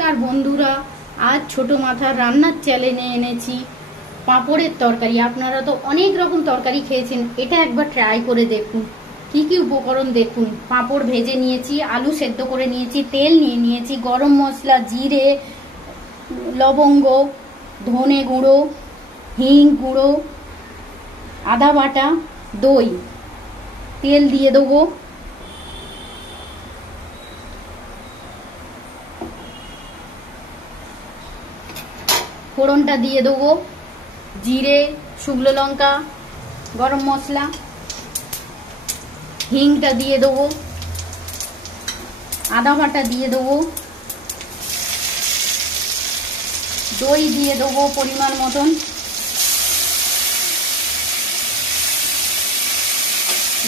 নমস্কার বন্ধুরা, আজ ছোট মাথার রান্নার চ্যানেলে এনেছি পাঁপড়ের তরকারি। আপনারা তো অনেক রকম তরকারি খেয়েছেন, এটা একবার ট্রাই করে দেখুন। কি কি উপকরণ দেখুন। পাঁপড় ভেজে নিয়েছি, আলু সেদ্ধ করে নিয়েছি, তেল নিয়ে নিয়েছি, গরম মশলা, জিরে, লবঙ্গ, ধনে গুঁড়ো, হিং গুঁড়ো, আদা বাটা, দই। তেল দিয়ে দেবো। ফোড়নটা দিয়ে দেবো জিরে, শুকনো লঙ্কা, গরম মশলা, হিংটা দিয়ে দেবো, আদা বাটা দিয়ে দেবো, দই দিয়ে দেবো পরিমাণ মতন,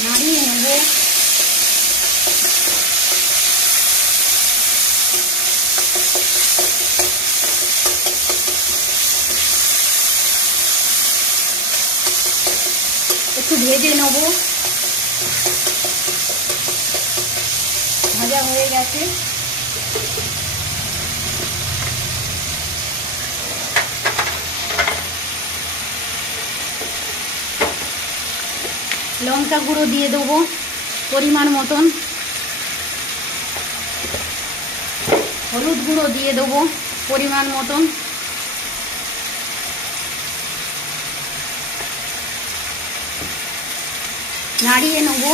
নাড়িয়ে নেবো। একটু ভেজে নেব। ভাজা হয়ে গেছে। লঙ্কা গুঁড়ো দিয়ে দেবো পরিমাণ মতন, হলুদ গুঁড়ো দিয়ে দেবো পরিমাণ মতন, নাড়িয়ে নেব।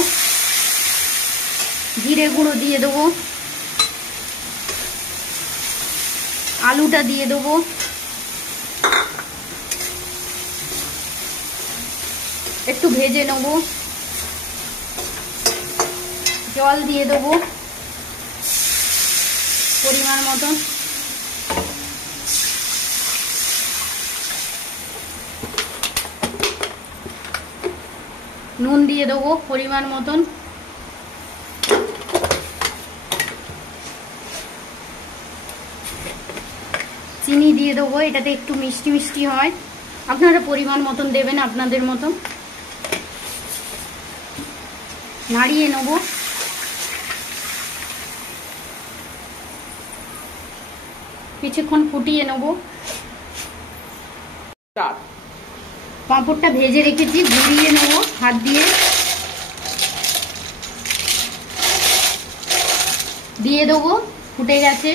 জিরে গুঁড়ো দিয়ে দেবো, আলুটা দিয়ে দেবো, একটু ভেজে নেব। জল দিয়ে দেবো পরিমাণ মতন, নুন দিয়ে দেবো পরিমাণ মতন, চিনি দিয়ে দেবো। এটাতে একটু মিষ্টি মিষ্টি হয়, আপনারা পরিমাণ মতন দেবেন আপনাদের মতন। নাড়িয়ে নেব। কিছুক্ষণ ফুটিয়ে নেব। পাঁপড়টা ভেজে রেখেছি, ঘুরিয়ে নেব হাত দিয়ে। দিয়ে দেবো, ফুটে গেছে।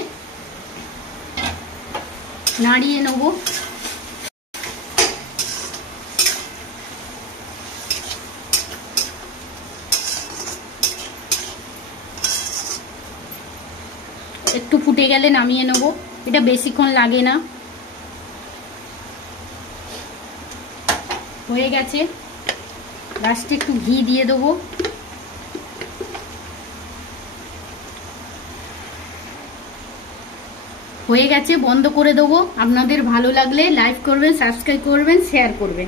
নাড়িয়ে নেব। একটু ফুটে গেলে নামিয়ে নেব। এটা বেশিক্ষণ লাগে না। হয়ে গেছে। লাস্টে একটু ঘি দিয়ে দেবো। হয়ে গেছে, বন্ধ করে দেবো। আপনাদের ভালো লাগলে লাইক করবেন, সাবস্ক্রাইব করবেন, শেয়ার করবেন।